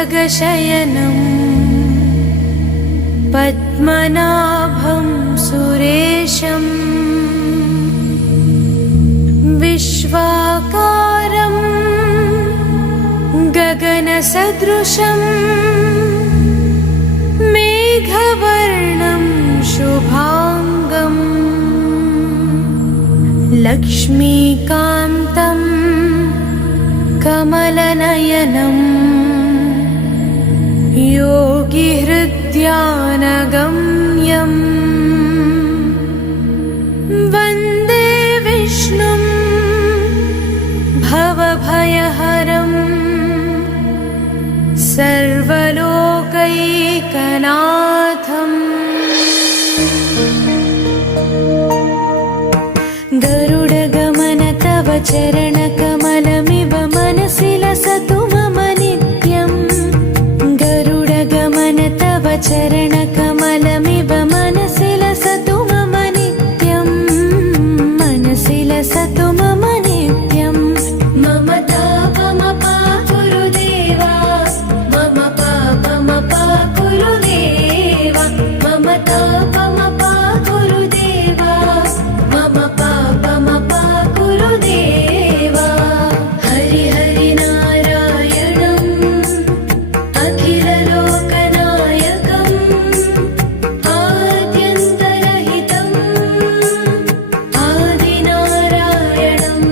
भुजगशयनं पद्मनाभं सुरेशं विश्वाकारं गगनसदृशं मेघवर्णं शुभांगं लक्ष्मीकान्तं कमलनयनम् योगिहृद्यानगम्यं वन्दे विष्णुं भवभयहरं सर्वलोकैकनाथम् गरुडगमन तव चरणकमलमिव मनसि लसतु मम नित्यम् गरुडगमन तव चरणकमलमिव मनसि लसतु मम नित्यम् मनसि लसतु मम नित्यम् मम तापमपा गुरुदेवा मम पापमपा गुरुदेवा मम तापमपा गुरुदेवा मम पापमपा गुरुदेवा हरि हरि नारायणम् अखिललोकनायकम् आद्यन्तरहितम् आदिनारायणम्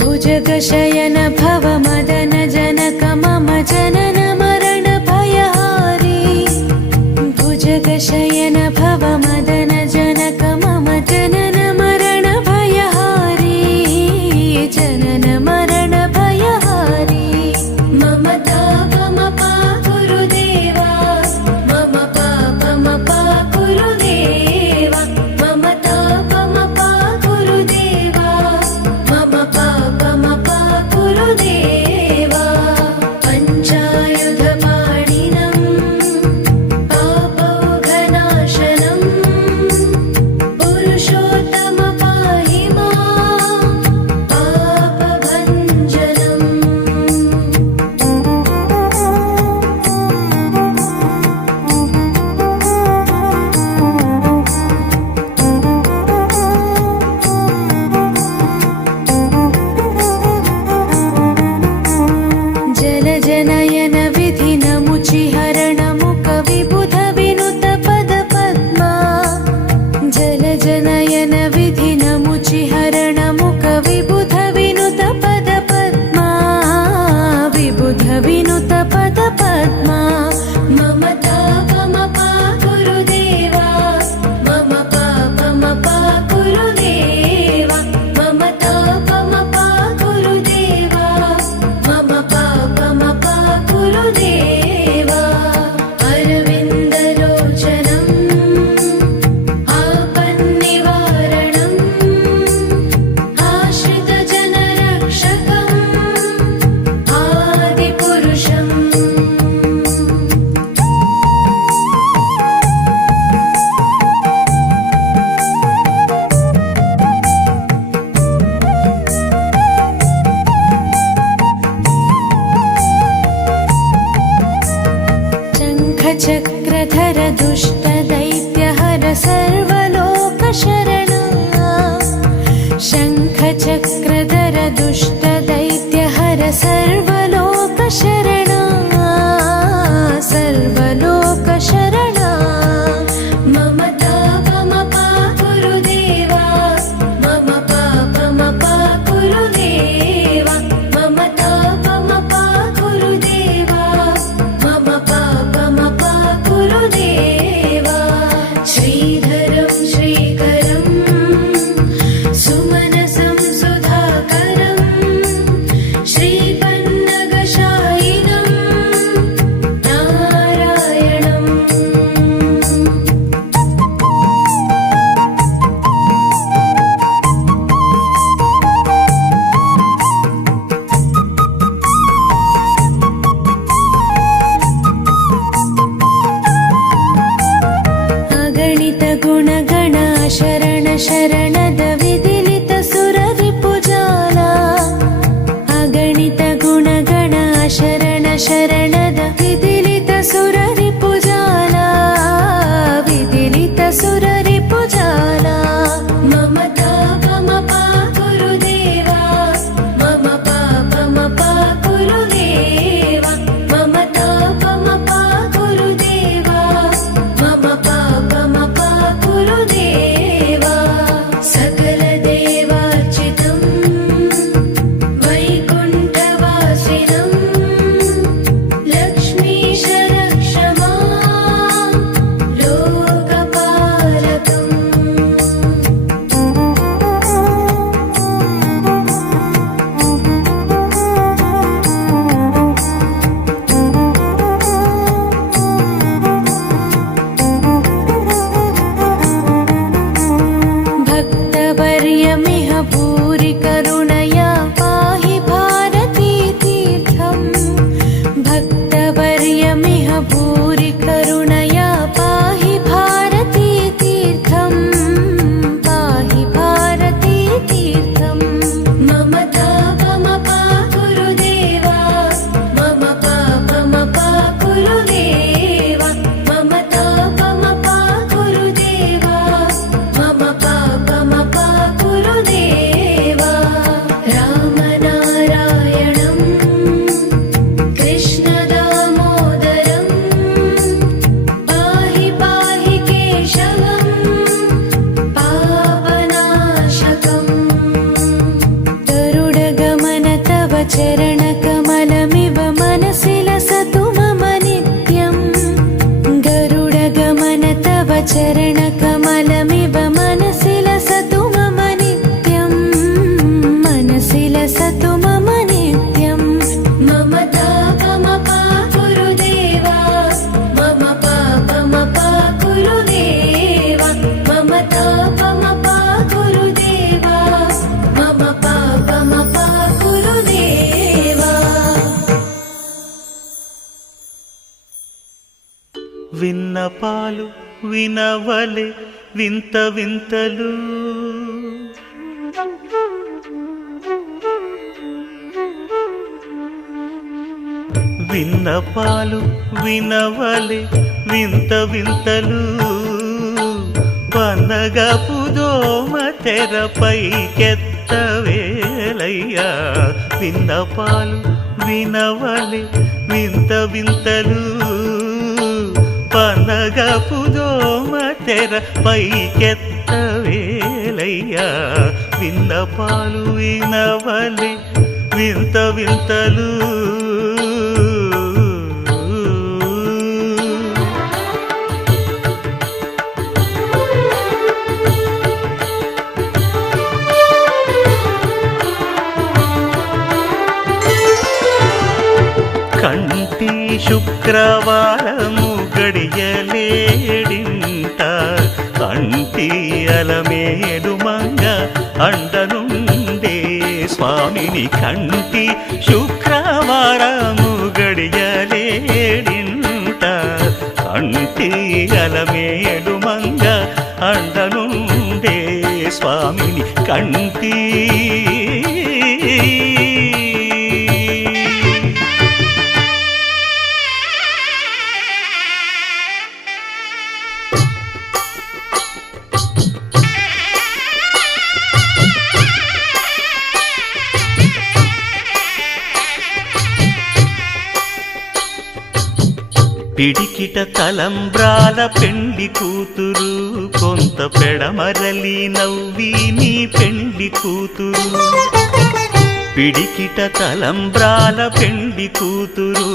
भुजगशयन भव मदन जनक मम जनन मरण भयहारी भुजगशयन भव मदन जनक मम जनन मरण भयहारी जनन मरण भयहारी मम तापमपा गुरुदेवा मम पापमपा गुरुदेवा मम तापमपा गुरुदेवा मम पापमपा गुरुदेवा पञ्चायुधपाणिनं पापौघनाशनं पुरुषोत्तम पाहि मां पापभञ्जनम् जलजनयन विधिनमुचिहरणमुख विबुध विनुत पद पद्मा जलजनयन विधिनमुचिहरणमुख विबुध विनुत पद पद्मा विबुध विनुत पद पद्मा मम तापमपा गुरुदेवा मम पापमपा गुरुदेवा मम तापमपा गुरुदेवा मम पापमपा गुरुदेवा अरविन्दलोचनम् आपन्निवारणम् आश्रितजनरक्षकम् आदिपुरुषम् शङ्खचक्रधर दुष्टदैत्यहर सर्वलोकशरणा शङ्खचक्रधर दुष्टदैत्यहर सर्वलोकशरणा सर्वलोकशरणा मम तापमपा गुरुदेवा मम पापमपा गुरुदेवा मम तापमपा गुरुदेवा मम पापमपा गुरुदेवा शरणद विदिलित सुररिपुजाला अगणित गुणगण शरण शरणद विदिलित सुररिपुजाला विदिलित सुररिपुजाला ममता ममपा गुरुदेवा मम पापमपा गुरुदेवा ममता ममपा गुरुदेवा मम पापमपा गुरुदेवा सकल देवार्चितं वैकुण्ठवासिनं लक्ष्मीश रक्ष मां लोकपालकम् भक्तवर्यमिह भूरि करुणया पाहि भारती तीर्थम् भक्तवर्यमिह भूरि करुणया पाहि भारती तीर्थम् पाहि भारती तीर्थम् मम तापमपा गुरुदेवा मम पापमपा गुरुदेवा मम तापमपा गुरुदेवा मम पापमपा गुरुदेवा रामनारायणं कृष्णदामोदरं पाहि पाहि केशवं पापनाशकम् गरुडगमन तव चरणकमलमिव मनसि लसतु मम नित्यम् गरुडगमन तव चरणकमलमिव मनसि लसतु मम नित्यम् मनसि लसतु मम नित्यम् मम तापमपा गुरुदेवा मम पापमपा गुरुदेवा मम तापमपा गुरुदेवा मम पापमपा गुरुदेवा విన్నపాలు వినవలె వింత వింతలు విన్నపాలు వినవలె వింత వింతలు పన్నగపు దోమ తెరపైకెత్తవేలయ్యా విన్నపాలు వినవలె వింత వింతలు పనగపు దోమ తెర పైకెత్తవేలయ్యా విన్నపాలు వినవలె వింత వింతలు కంటి శుక్రవారము గడియలేడింట కంటి అలమేడు మంగ అండనుండే స్వామిని కంటి శుక్రవారము గడియలేడింట కంటి అలమేడు మంగ అండనుండే స్వామిని కంటి పిడికిట తలంబ్రాల పెండి కూతురు కొంత పెడమరలి నవ్వి నీ పెండి కూతురు పిడికిట తలంబ్రాల పెండి కూతురు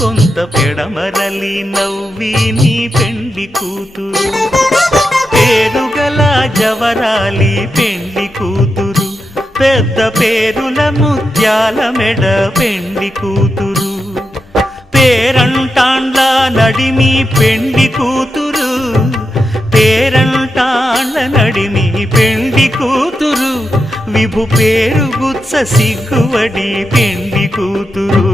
కొంత పెడమరలి నవ్వి నీ పెండి కూతురు పేరుగల జవరాలి పెండి కూతురు పెద్ద పేరుల ముత్యాల మెడ పెండి కూతురు పేరంటాండ్ల నడిమి పెండి కూతురు పేరంటాండ్ల నడిమి పెండి కూతురు విభు పేరు గుత్స సిగ్గువడి పెండి కూతురు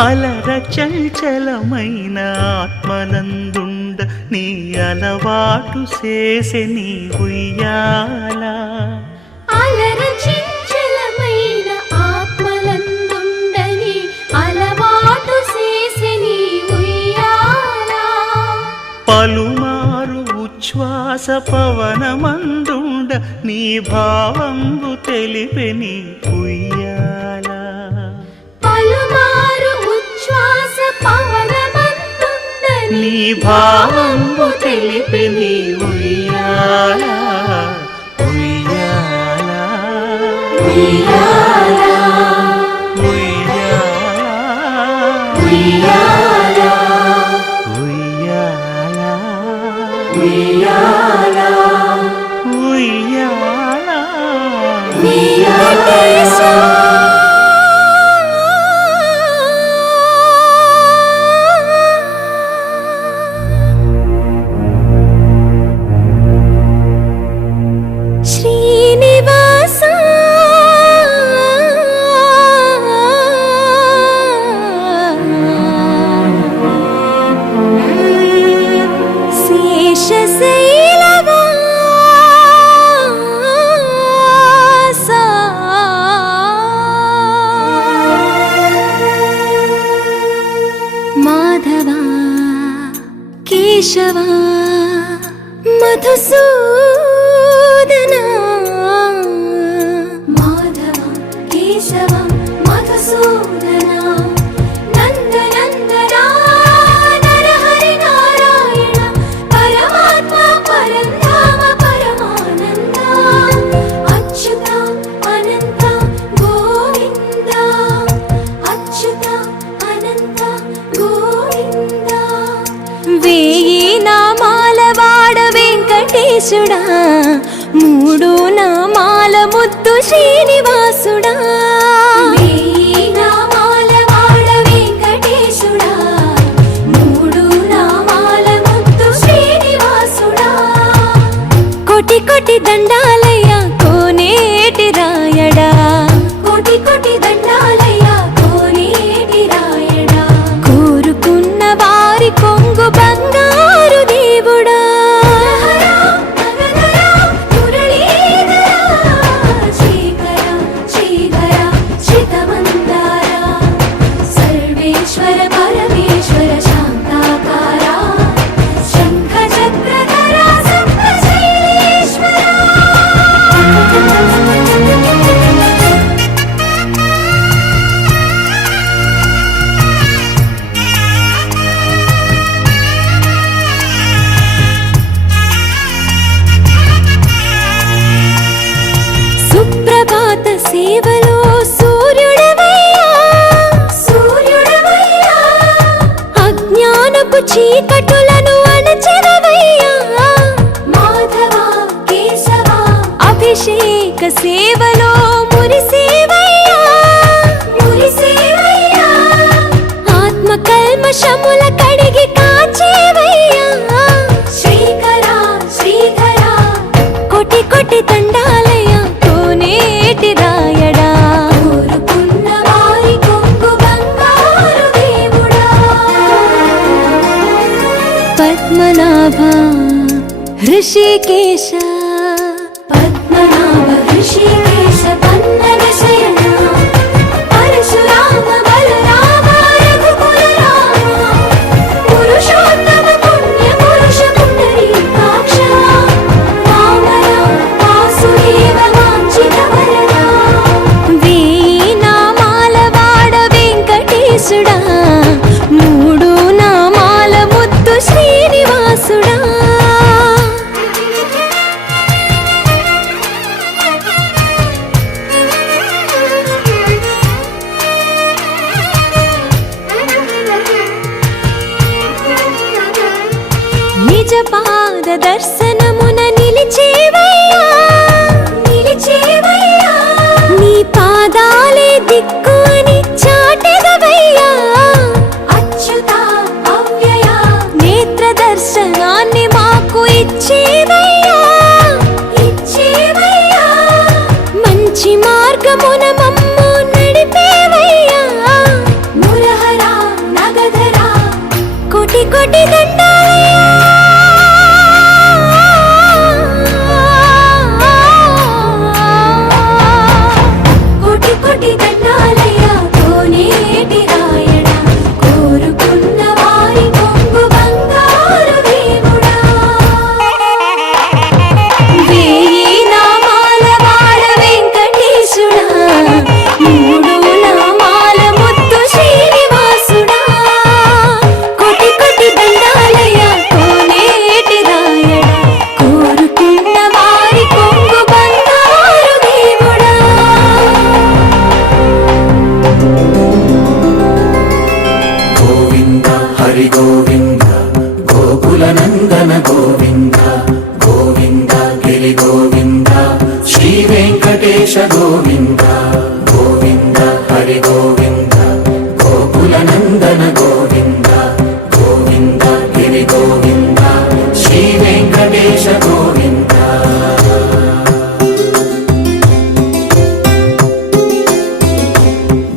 అలర చంచలమైన ఆత్మనందుండ నీ అలవాటు చేసే నీ ఉయ్యాల అలర చంచలమైన ఆత్మలందుండని అలవాటు చేసే నీ ఉయ్యాల పలుమారు ఉచ్ఛ్వాస పవనమందుండ నీ భావంబు తెలిపే నీ ఉయ్యాల పలుమారు ఉచ్ఛ్వాస పవనమందుండని నీ భావంబు తెలిపే నీ ఉయ్యాల ఉయ్యాల ఉయ్యాల ఉయ్యాల ఉయ్యాల ఉయ్యాల ఉయ్యాల ఉయ్యాల శ్రీనివాస శేషశైలవాస మాధవ కేశవ మధుసూదన మాధవ కేశవ మధుసూదన నందనందన నరహరి నారాయణ పరమాత్మ పరంధామ పరమానంద అచ్యుత అనంత గోవింద అచ్యుత అనంత గోవింద వేయి నామాల వాడ వెంకటేశుడా మూడు నామాల ముద్దు శ్రీనివాసుడా వేయి నామాల వాడ వెంకటేశుడా మూడు నామాల ముద్దు శ్రీనివాసుడా కోటి కోటి దండాలయ్య కోనేటి రాయడా కోటి కోటి దండాలయ్య కోనేటి రాయడా కోరుకున్న వారి కొంగు బంగారు దేవుడా సర్వేశ్వర పరమేశ్వర శాంతాకార శంఖ చక్రధర సప్తశైలేశ్వర సుప్రభాత సేవలో సూర్యుడవయ్యా సూర్యుడవయ్యా అజ్ఞానపు చీకటులను అణచెదవయ్యా మాధవ కేశవ అభిషేక సేవలో మురిసేవయ్యా మురిసేవయ్యా ఆత్మ కల్మషముల కడిగి కాచేవయ్యా శ్రీకర శ్రీధర కోటి కోటి దండాలయ కోనేటి రాయడా కోరుకున్న వారి కొంగు బంగారు దేవుడా పద్మనాభ హృషికేశ పద్మనాభ హృషికేశ పన్నగ శయన పరశురామ బలరామ రఘుకుల రామ పురుషోత్తమ పుణ్య పురుష పుండరీకాక్ష వామన వాసుదేవ వాంఛిత వరదా వేయి నామాల వాడ వెంకటేశుడా మూడు నామాల ముద్దు శ్రీనివాసుడా గోవింద శ్రీ వెంకటేశ గోవింద గోవింద హరి గోవింద గోకుల నందన గోవింద గోవింద గిరి గోవింద శ్రీ వెంకటేశ గోవింద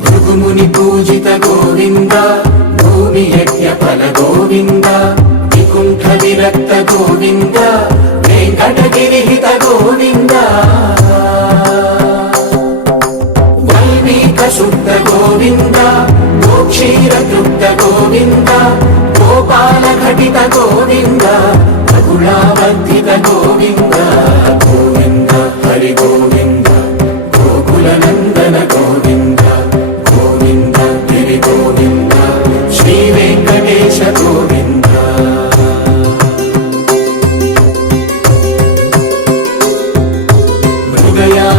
భృగుముని పూజిత గోవింద భూమి యజ్ఞ ఫల గోవింద వికుంఠ విరక్త గోవింద వెంకటగిరిహిత గోవింద వల్మీక శుద్ధ గోవింద గోక్షీర తృప్త గోవింద గోపాల ఘటిత గోవింద అగుళావర్ధిత గోవింద గోవింద హరి గోవింద గోకుల నందన గోవింద గోవింద గిరి గోవింద శ్రీ వెంకటేశ గోవింద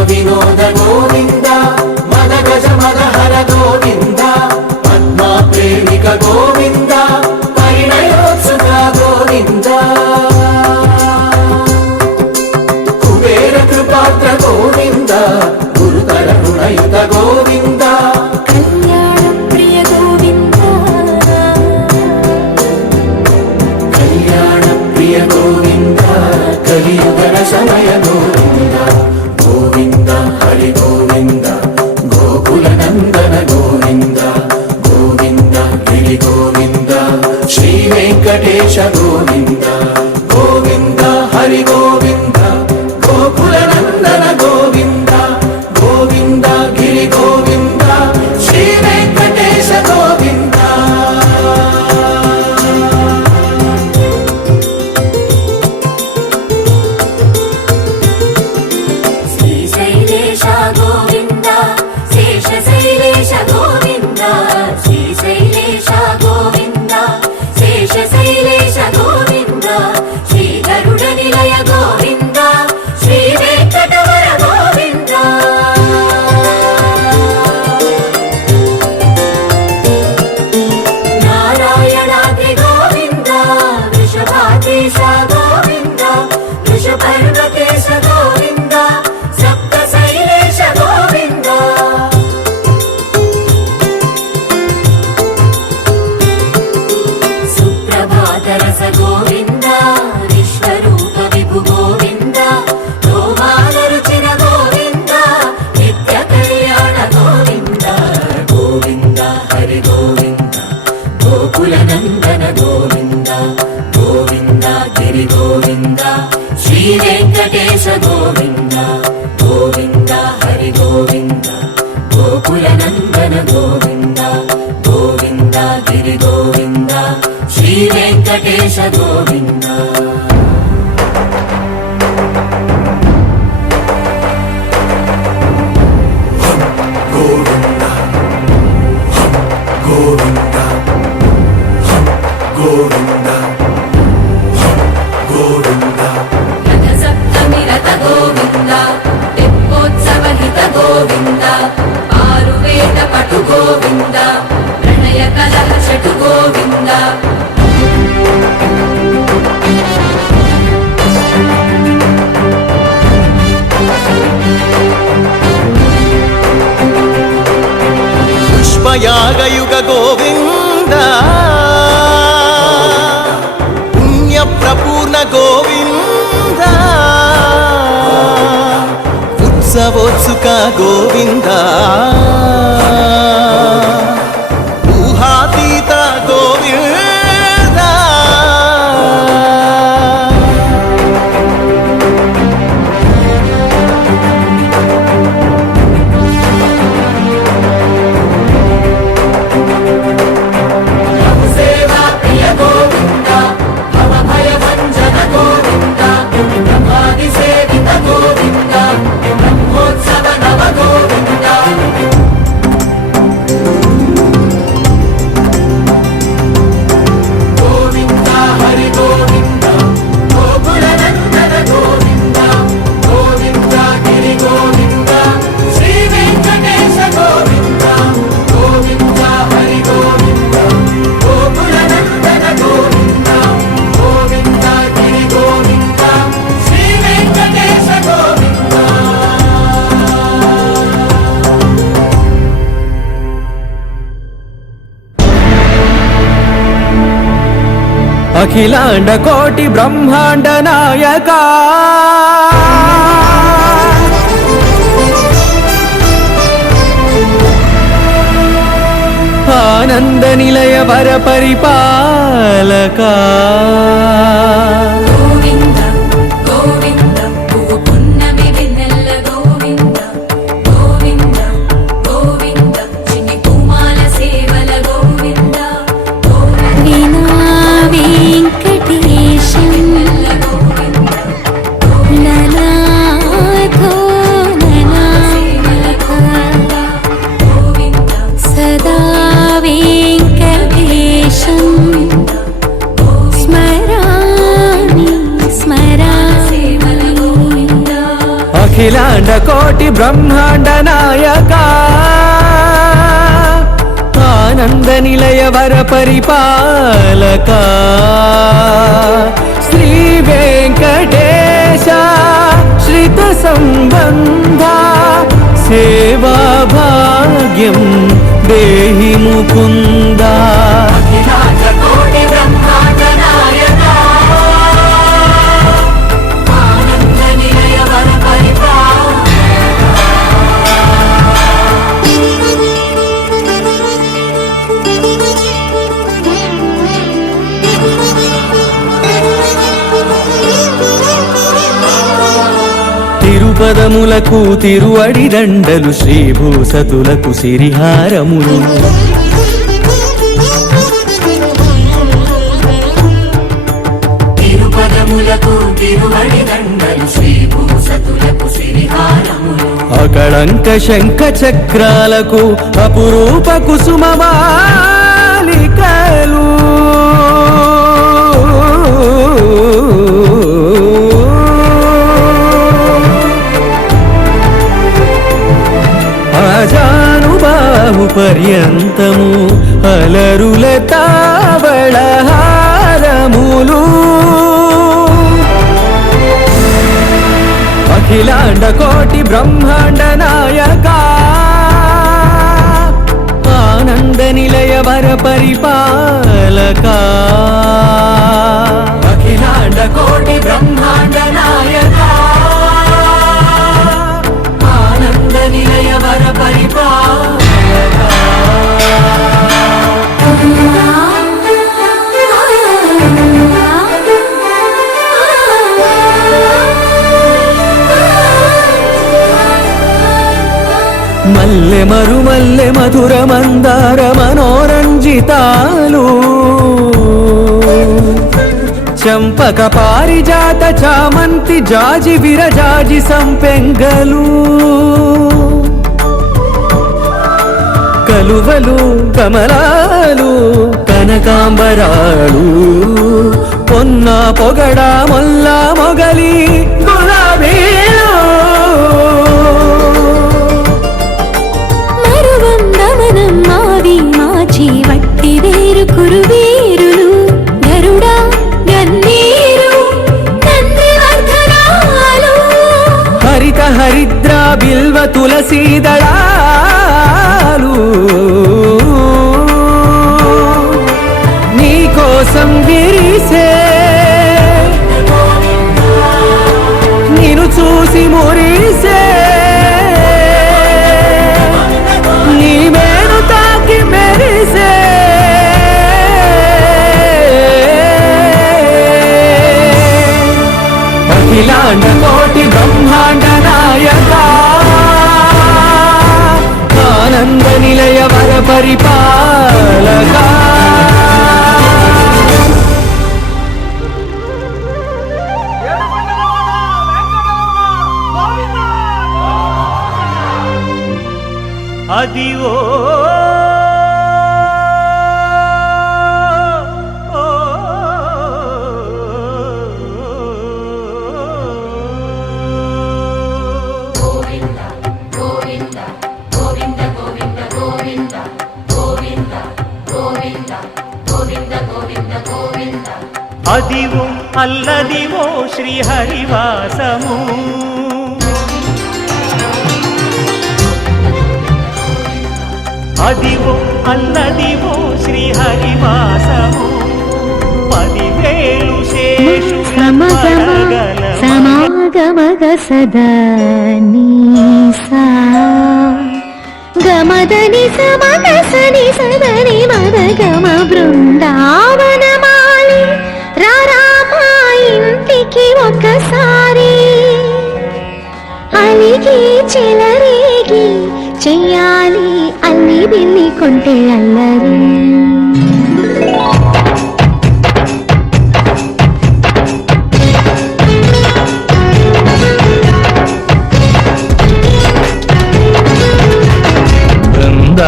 వినోద గోవింద మద గజ మదహర గోవింద పద్మా ప్రేమిక గోవింద పరిణయోత్సుక గోవింద కుబేర కృపాత్ర గోవింద గురుతర రుణయుత గోవింద కళ్యాణ ప్రియ గోవింద కళ్యాణ ప్రియ గోవింద కలియుగ సమయ గోవింద గోవింద హరి గోవింద గోకుల నందన గోవింద గోవింద గిరి గోవింద శ్రీ వెంకటేశ గోవింద గోవింద హరి గోవింద గోకుల నందన గోవింద గోవింద గిరి గోవింద శ్రీ వెంకటేశ గోవింద శ్రీశైలేశ గోవింద శేషశైలేశ గోవింద శ్రీశైలేశ గోవింద శేషశైలేశ గోవింద శ్రీ గరుడ నిలయ గోవింద శ్రీ వెంకటవర గోవింద నారాయణాద్రి గోవింద వృషభాద్రీశ గోవింద వృషపర్వతేశ గోవింద సప్త శైలేశ గోవింద సుప్రభాతరస గోవింద విశ్వరూప విభు గోవింద గోమాల రుచిర గోవింద నిత్య కళ్యాణ గోవింద గోవింద హరి గోవింద గోకుల నందన గోవింద గోవింద గిరి గోవింద శ్రీ వెంకటేశ గోవింద గోవింద హరి గోవింద గోకుల నందన గోవింద గోవింద గిరి గోవింద శ్రీ వెంకటేశ గోవింద గోవింద గోవింద గోవింద గోవింద రథ సప్తమి రథ గోవింద తెప్పోత్సవ హిత గోవింద ఆరువేద పటు గోవింద ప్రణయ కలహ షటు గోవింద పుష్పయాగయుగ గోవింద పుణ్య ప్రపూర్ణ గోవింద ఉత్సవోత్సుక గోవింద ఊహాతీత గోవింద సేవా ప్రియ గోవింద భవ భయ భంజన గోవింద బ్రహ్మాది సేవిత గోవింద బ్రహ్మోత్సవ నవ గోవింద అఖిలాండ కోటి బ్రహ్మాండ నాయక ఆనంద నిలయ వర పరిపాలక గోవింద గోవింద పువ్వు పున్నమి వెన్నెల గోవింద గోవింద గోవింద చిన్ని కుమాల సేవల గోవింద వీణా వెంకటేశం గోవింద లలాథో లలా సేవల గోవింద సదా వెంకటేశం స్మరామి స్మరామి అఖిలాండ కోటి బ్రహ్మాండ నాయక ఆనంద నిలయ వర పరిపాలక శ్రీ వెంకటేశ శ్రిత సంబంధ సేవా భాగ్యం దేహి ముకుంద అఖిలాండ కోటి బ్రహ్మాండ నాయక ఆనంద నిలయ వర తిరుపదములకు తిరువడి దండలు శ్రీభూసతులకు సిరిహారములు తిరుపదములకు తిరువడి దండలు శ్రీభూసతులకు సిరిహారములు అకళంక శంఖ చక్రాలకు అపురూప కుసుమమాలికలు ఆజానుబాహు పర్యంతము అలరుల తావళహారములు అఖిలాండ కోటి బ్రహ్మాండ నాయక ఆనంద నిలయ వర పరిపాలక అఖిలాండ కోటి బ్రహ్మాండ నాయక ఆనంద నిలయ వర పరిపాలక మల్లె మరుమల్లె మధుర మందార మనోరంజితాలు చంపక పారిజాత చామంతి జాజి విరజాజి సంపెంగలు కలువలు కమలాలు కనకాంబరాలు పొన్న పొగడ మొల్ల మొగలి గులాబీలు మరువందమనం మావి మాచి వట్టి వేరు కురువీరులు గరుడా గన్నీరు నందివర్ధనాలు హరిత హరిద్ర బిల్వ తులసీదళాలు నీ కోసం విరిసే నిన్ను చూసి మురిసే నీ మేను తాకి మెరిసే అఖిలాండ కోటి బ్రహ్మాండ నాయక ఆనంద నిలయ వర పరిపాలక అదివో గోవింద గోవింద గోవింద గోవింద గోవింద గోవింద గోవింద గోవింద గోవింద గోవింద అదివో అల్లదివో శ్రీహరివాసము అదివో అల్లదివో శ్రీహరివాసము 10,000 సమగమ సమాగమగ సదా నీసా గమదని సమగ సని సదని మదగమ బృందావనమాలి రారామా ఇంటికి ఒకసారి అలిగి చెలరేగి చెయ్యాలి అల్లి బిల్లి కొంటే అల్లరి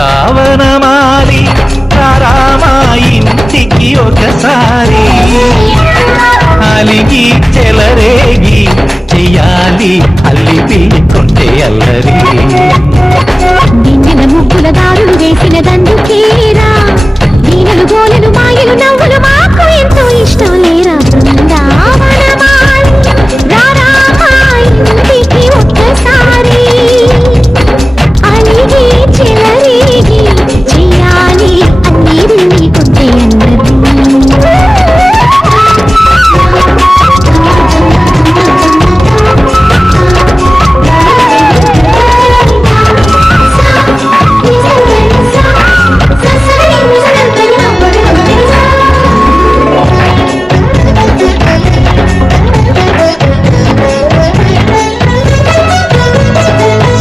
బృందావనమాలి రామా ఇంటికి ఒకసారి అలిగి చెలరేగి చెయ్యాలి అల్లి పిల్లి కొంటే అల్లరి దిన్నెల ముగ్గుల దారులు వేసిన దందుకేరా దీనలు గోలెలు మాయలు నవ్వులు మాకు ఎంతో ఇష్టం లేరా బృందావనమాలి రారామా ఇంటికి ఒక్కసారి అలిగి చెలరేగి చెయ్యాలి అల్లి బిల్లి కొంటే అల్లరి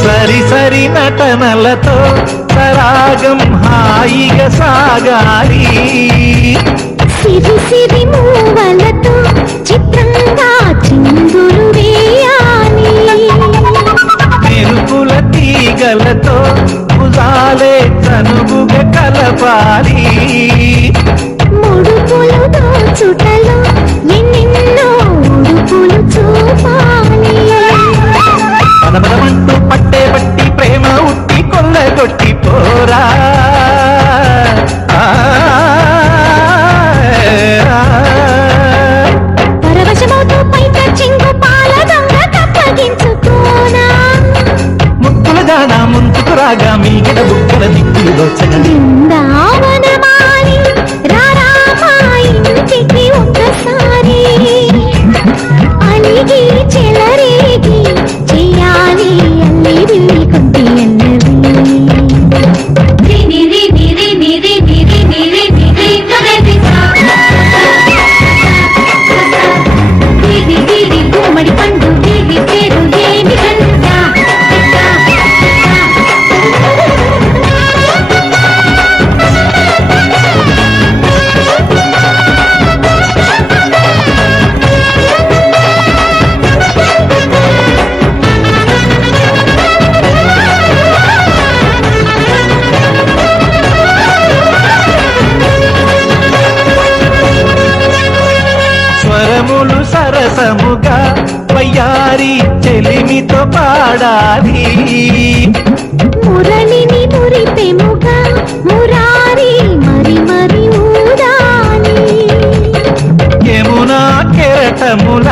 సరి సరి నటనలతో సరాగం హాయిగా సాగాలి సిరి సిరి మూవలతో చిత్రంగా చిందులు వేయాలి మెరుపుల తీగలతో భుజాలే చనువుగా కలపాలి ముడుపులు దోచుటలో ఎన్నెన్నో ఉడుపులు చూపాలి పదమదమంటూ పట్టే బట్టి ప్రేమ ఉట్టి కొల్లగొట్టి పోరా పరవశమవుతూ పైట చింగు పాల దొంగ కప్పగించుకోనా ముక్కుల దానా ముందుకు రాగా మీగడ బుక్కల దిక్కులు దోచగా బృందావనమాలి రారామా ఇంటికి ఒక్కసారి అలిగి చెలరేగి చెయ్యాలి అల్లి బిల్లి కొంటే అల్లరి గుమ్మడి పండు వీధి పేరు ఏమి కంటా స్వరములు సరసముగా వయ్యారి చెలిమితో పాడాలి మురళిని మురిపెముగా మురారి మరి మరి ఊదాలి యమునా కెరటముల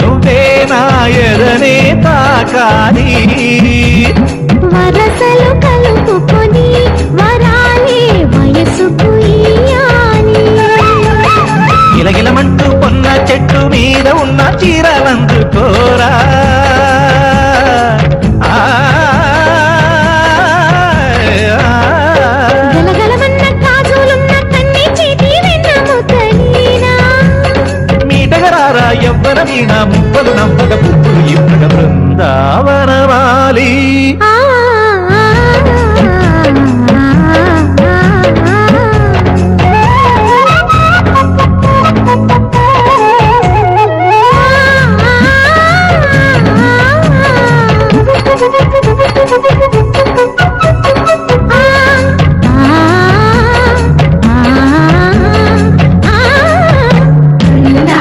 నువ్వే నా ఎదనే తాకాలి వరసలు కలుపుకొని వరాలే వయసుకు ఇయ్యాలి గిలగిలమంటూ పొన్న చెట్టు మీద ఉన్న చీరలందుకోరా గలగలమన్న కాజులున్న కన్ని చేతి వెన్న ముద్దలీనా మీటగరారా ఎవ్వర మీన ముప్పలు నవ్వక పువ్వులు ఇవ్వక బృందావనమాలి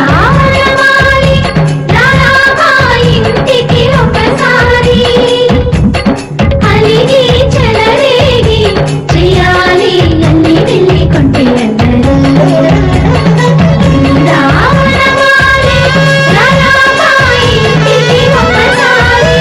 బృందావనమాలి రారామా ఇంటికి ఒకసారి అలిగి చెలరేగి చెయ్యాలి అల్లి బిల్లి కొంటే అల్లరి బృందావనమాలి రారామా ఇంటికి ఒకసారి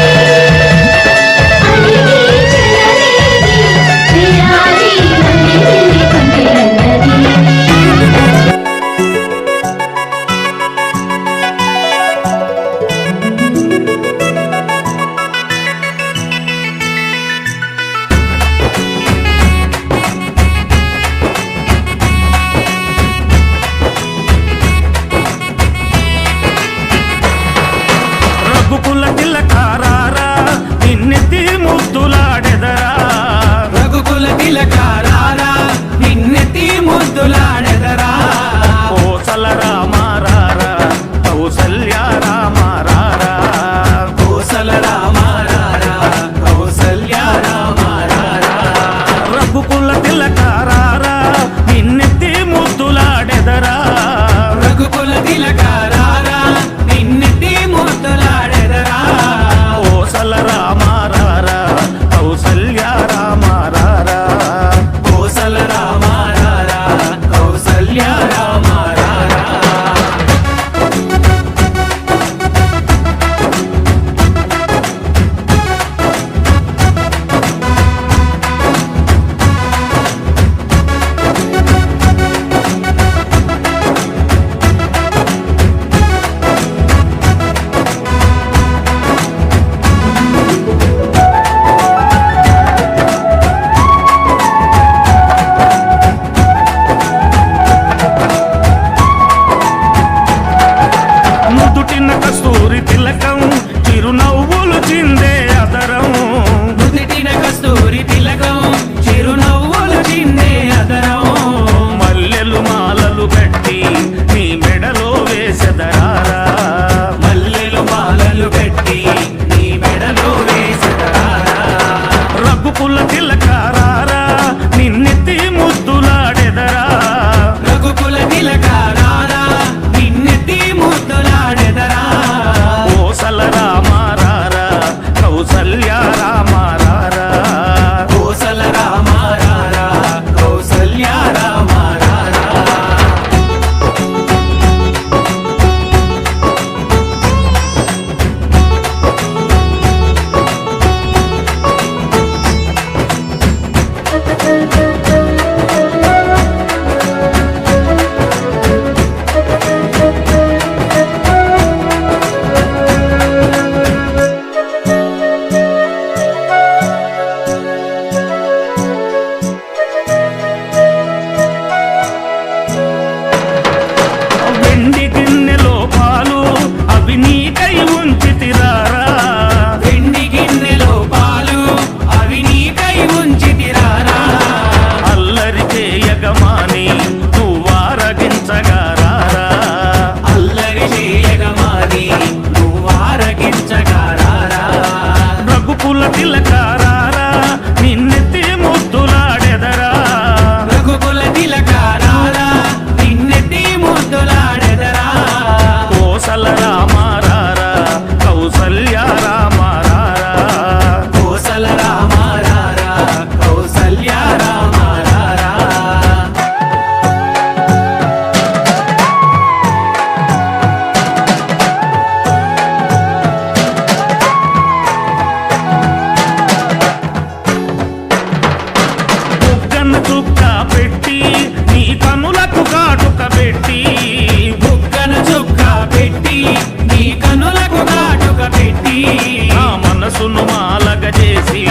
మాలగ చేసి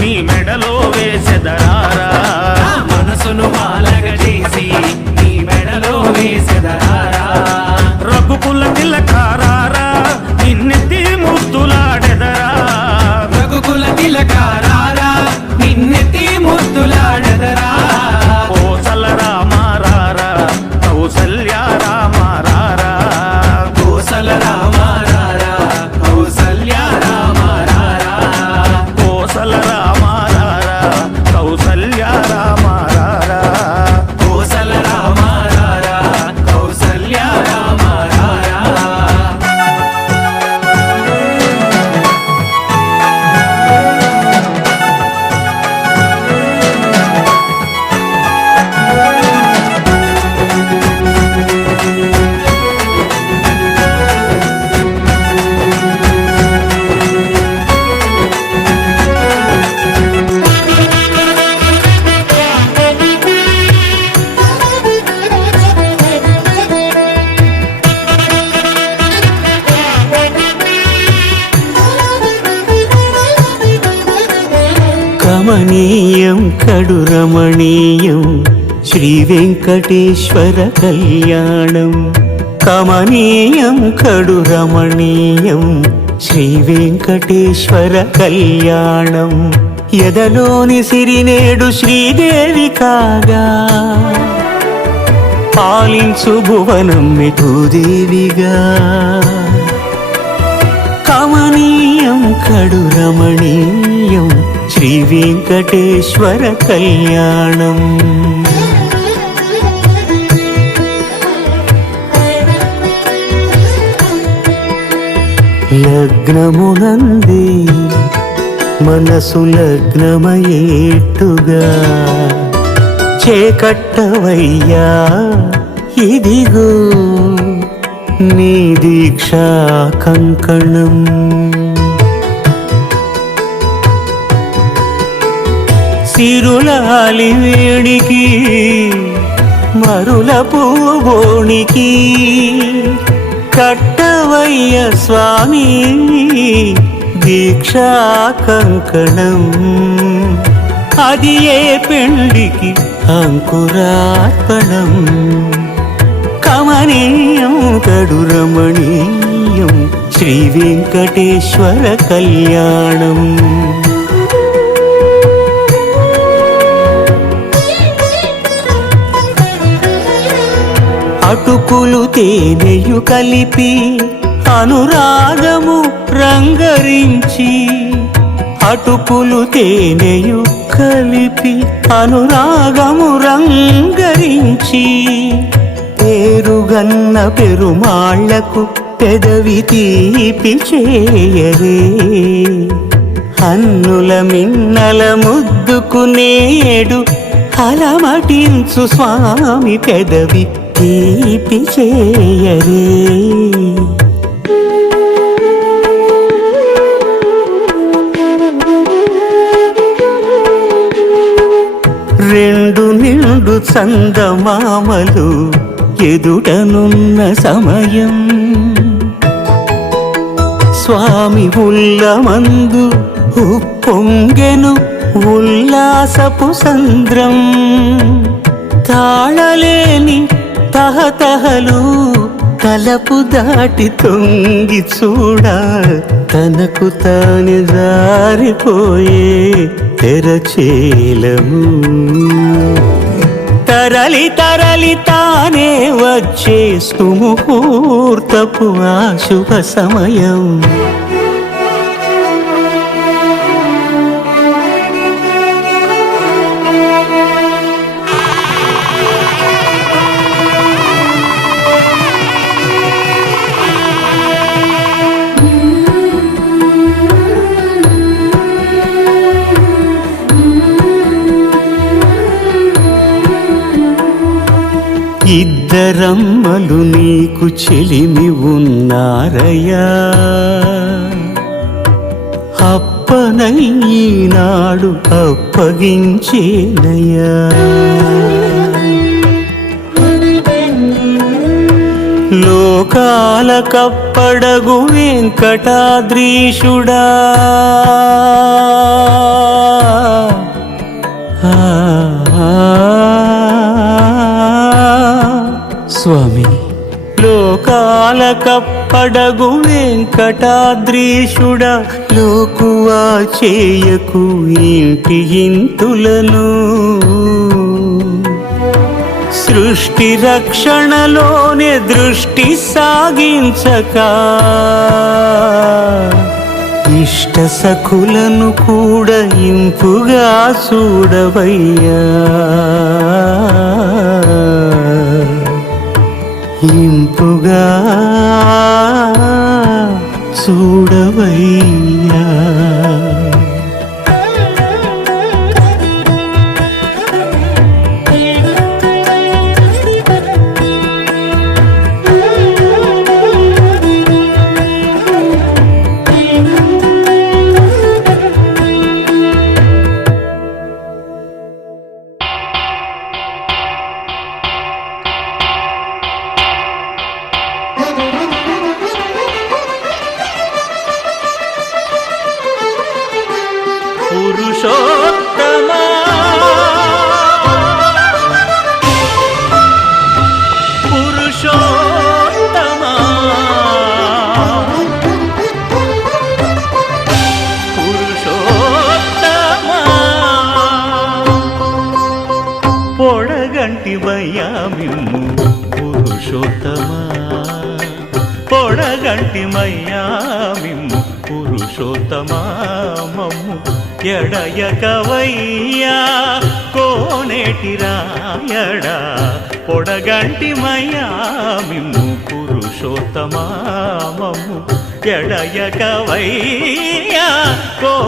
నీ మెడలో వేసెదరారా మనసును మాలగ చేసి నీ మెడలో వేసెదరారా రఘుకుల తిలకారారా నిన్నెత్తి ముద్దులాడెదరా రఘుకుల తిలకారారా నిన్నెత్తి ముద్దులాడెదరా కోసల రామారారా కౌసల్య రామారారా కోసల రామారారా కౌసల్య రామారారా కోసల రామారారా కౌసల్య రామారారా కోసల రామారారా కౌసల్య రామారారా కమనీయం కడు రమణీయం శ్రీ వెంకటేశ్వర కళ్యాణం కమనీయం కడు రమణీయం శ్రీ వెంకటేశ్వర కళ్యాణం ఎదలోని సిరినేడు శ్రీదేవి కాగా పాలించు భువనం భూదేవిగా కమనీయం కడు రమణీయం శ్రీ వెంకటేశ్వర కళ్యాణం లగ్నమునందే మనసు లగ్నమయేట్టుగా చేకట్టవయ్యా ఇదిగో నీ దీక్షా కంకణం సిరులాలి వేడికి మరుల పూబోనికి కట్టవయ్య స్వామి దీక్షా కంకణం అది ఏ పెండికి అంకురార్పణం కమనీయం కడు రమణీయం శ్రీ వెంకటేశ్వర కళ్యాణం అటుకులు తేనెయు కలిపి అనురాగము రంగరించి అటుకులు తేనెయు కలిపి అనురాగము రంగరించి పేరుగన్న పెరుమాళ్లకు పెదవి తీపి చేయరే అన్నుల మిన్నల ముద్దుకు నేడు అలమటించు స్వామి పెదవి తీపి చేయరే రెండు నిండు చందమామలు ఎదుటనున్న సమయం స్వామి ఉల్లమందు ఉప్పొంగెను ఉల్లాసపు సంద్రం తాళలేని తహతహలు తలపు దాటి తొంగి చూడ తనకు తాను జారిపోయే తెరచేలము తరలి తరలి తానే వచ్చే సుముహూర్తపు ఆ శుభ సమయం ఇద్దరమ్మలు నీకు చెలిమి ఉన్నారయ్యా అప్పనయ్యనాడు అప్పగించేనయ్యా లో లోకాల కప్పడగు వెంకటాద్రీషుడా స్వామి లోకాల కప్పడగు వెంకటాద్రీషుడా లోకువా చేయకు ఇంటి ఇంతులను సృష్టి రక్షణలోనే దృష్టి సాగించక ఇష్ట సఖులను కూడా ఇంపుగా చూడవయ్యా ఇంపుగా చూడవయ్యా పురుషోత్తమా పురుషోత్తమా పురుషోత్తమా పొడగంటివయ్యా మిమ్ము పురుషోత్తమా పొడగంటిమయ్యా మిమ్ము పురుషోత్తమా మమ్ము ఎడయకవయ్యా కోనేటి రాయడా పొడగంటిమయ్యా మిమ్ము పురుషోత్తమా మమ్ము ఎడయకవయ్యా